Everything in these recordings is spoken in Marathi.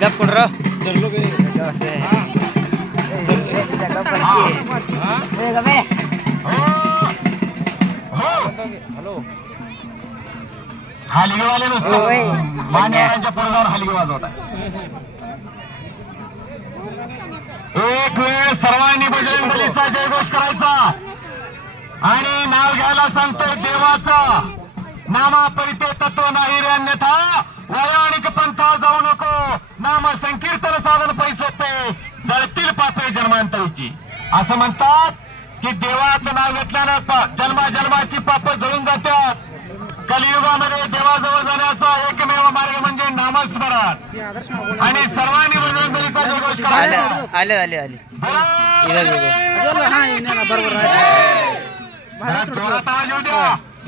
कोण धरलो बे हलगेवाले पुढे जाऊन हलगे एक वेळ सर्वांनी बजरंग बलीचा जयघोष करायचा आणि नाव घ्यायला सांगतो देवाचा नामा परिते तत्व नाही रे अन्यथा वयानिक पंथा जाऊ नको. नाम संकीर्तन साधन पैसोते जळतील पापे जन्मांतरीची. असं म्हणतात की देवाचं नाव घेतल्यानं पा- जन्माजन्माची पाप जळून जातात. कलियुगामध्ये देवाजवळ जाण्याचा एकमेव मार्ग म्हणजे नामस्मरण. आणि सर्वांनी बरोबर.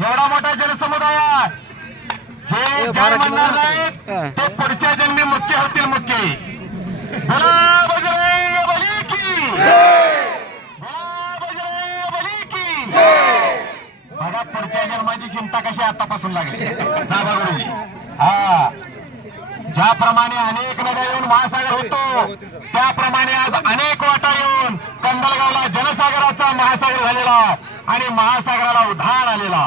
एवढा मोठा जनसमुदाय आहे. जे म्हणणार नाहीत. ते पुढच्या जन्मी मुख्य होतील मुख्य बोला बजरंग बली की. बोला बजरंग बली की. बघा पुढच्या जन्माची चिंता कशी आतापासून लागली. दादा गुरुजी हा. ज्याप्रमाणे अनेक नद्या येऊन महासागर होतो त्याप्रमाणे आज अनेक वाटा येऊन कंदलगावला जनसागराचा महासागर झालेला आहे आणि महासागराला उधार आलेला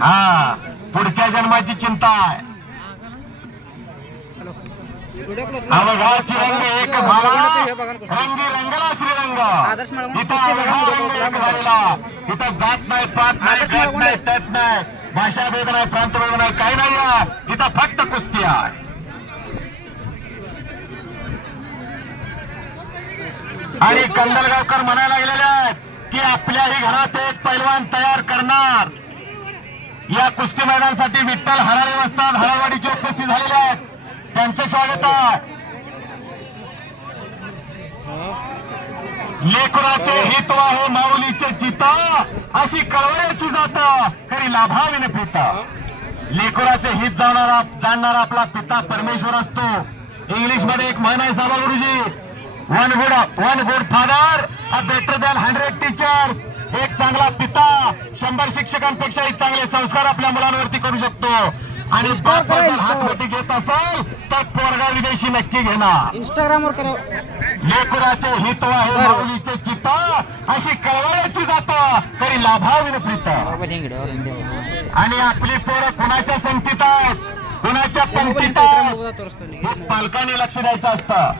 हा पुढच्या जन्माची चिंता आहे. अवघाची रंग एक झाला रंगी रंगला श्रीरंग. आदर्श माळवण इथं अवघा रंग. एक झालेला. इथं जात नाही पात नाही आदर्श गट माळवण नाही आहे. तट नाही. भाषा भेद नाही प्रांत भेद नाही काही नाही आहे. इथं फक्त कुस्ती आहे. आणि कंदलगावकर म्हणायला गेलेले आहेत की आपल्याही घरात एक पैलवान तयार करणार. या कुस्ती मैदानासाठी विठ्ठल हराळे वस्ताद हराळवाडीचे उपस्थित झालेले आहेत. त्यांचं स्वागत आहे. लेकराचे हित आहे माऊलीचे चिता अशी कळवळ्याची जात खरी लाभाविने पिता. लेकराचे हित जाणारा जाणणारा आपला पिता परमेश्वर असतो. इंग्लिशमध्ये एक म्हण आहे साबा गुरुजी one good one good father a better than hundred teacher एक चांगला पिता शंभर शिक्षकांपेक्षाही चांगले संस्कार आपल्या मुलांवरती करू शकतो. आणि. हातवटी घेत असेल तर पोरगा विदेशी नक्की घेणार. इंस्टाग्राम वर करा. लेकराचे हित आहे. माऊलीचे चिता अशी कळवळ्याची जाता तरी लाभाविन प्रीता. आणि आपली पोरं कुणाच्या संगतीत आहेत? कुणाच्या पंक्तीत आहेत? पालकांनी लक्ष द्यायचं असतं.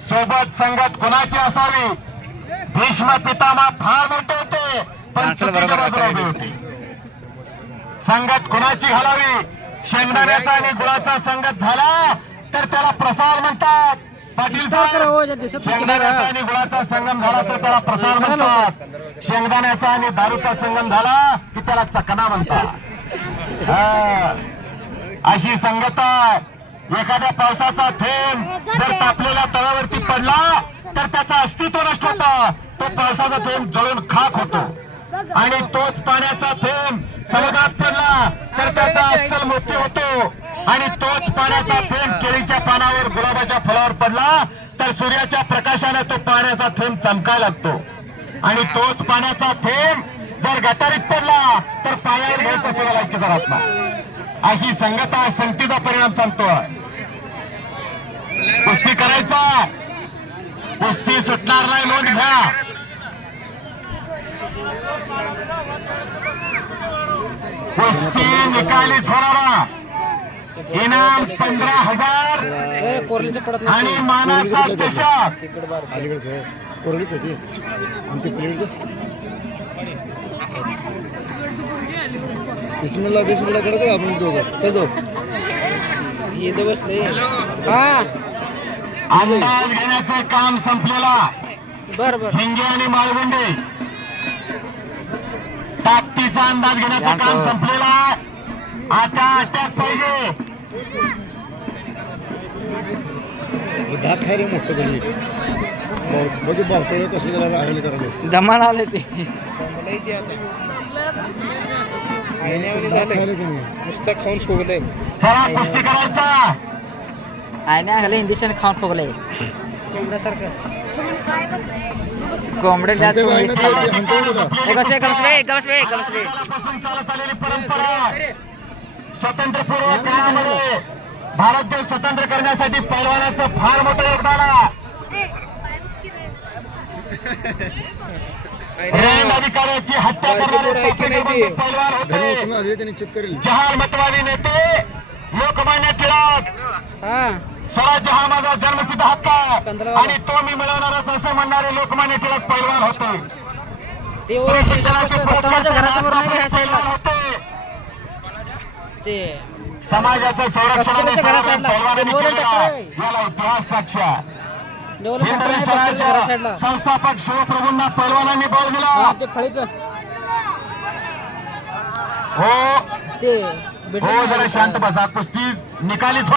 सोबत संगत कुणाची असावी? भीष्म पितामह फार मोठे होते पण माणसाला चुकीच्या बरोबर बाजूला उभे होते. संगत कुणाची घालावी? शेंगदाण्याचा आणि गुळाचा संगत झाला तर त्याला प्रसार म्हणतात. हो शेंगदाण्याचा आणि गुळाचा संगम झाला तर त्याला प्रसार म्हणतात. शेंगदाण्याचा आणि दारूचा संगम झाला की त्याला चकना म्हणतात. अशी संगत आहे. एखाद्या पावसाचा थेंब जर तापलेल्या तळावरती पडला तर त्याचं अस्तित्व नष्ट होतं. तो पावसाचा थेंब जळून खाक होतो. आणि तोच पाण्याचा थेंब समुद्रात पडला तर त्याचा अस्सल मृत्यू होतो. आणि तोच पाण्याचा थेंब केळीच्या पानावर गुलाबाच्या फळावर पडला तर सूर्याच्या प्रकाशाने तो पाण्याचा थेंब चमकायला लागतो. आणि तोच पाण्याचा थेंब जर गटारीत पडला तर पायावर घ्यायचा लायकीचा राहत नाही अशी संगता संगतीचा परिणाम सांगतो कुस्ती करायचा कुस्ती सुटणार नाही नोंद घ्या कुस्ती निकाली छोरावा इनाम पंधरा हजार. आणि मानाचा चषक. कोरडीच होती आणि ते प्लेटचं बिस्मिल्ला बिस्मिल्ला करत आपण दोघं? चल जाऊ बसले हा. अंदाज घेण्याचं काम संपलेला झिंगे आणि माळगुंडे. ताकदीचा अंदाज घेण्याचं काम संपलेला आहे. आता अटॅक पाहिजे. खायला मोठं बघू पावसाळ्यात कसं दमाल आले ते. नुसतं खाऊन शोगलंय चला कुस्ती करायचा. आयने आगले इंजेक्शन खाऊन फुगले कोंबड्यासारखं कोंबडे त्यात हंते सोडीच वाहिलं खाल्ले. ते- ते हंते वाहिलं का? एक बस एक बस बे, एक बस बे, एक बस बे. पसंत चालत आलेली परंपरा स्वातंत्र्यपूर्व काळामध्ये भारत देश स्वतंत्र करण्यासाठी पैलवानाचं फार मोठं योगदान अधिकाऱ्याची हत्या? करणारे पैलवान होते आले जहाल मतवादी नेते लोकमान्य टिळक हा स्वराज्य हा माझा जन्मसिद्ध हक्क आहे. आणि तो मी मिळवणारच असं म्हणणारे लोकमान्य टिळक पैलवान होते. समाजाचं संरक्षण. याला इतिहास साक्ष संस्थापक शिवप्रभूंना पैलवानांनी बळ दिला. हो ते हो. जरा शांत बसा. कुस्ती निकालीच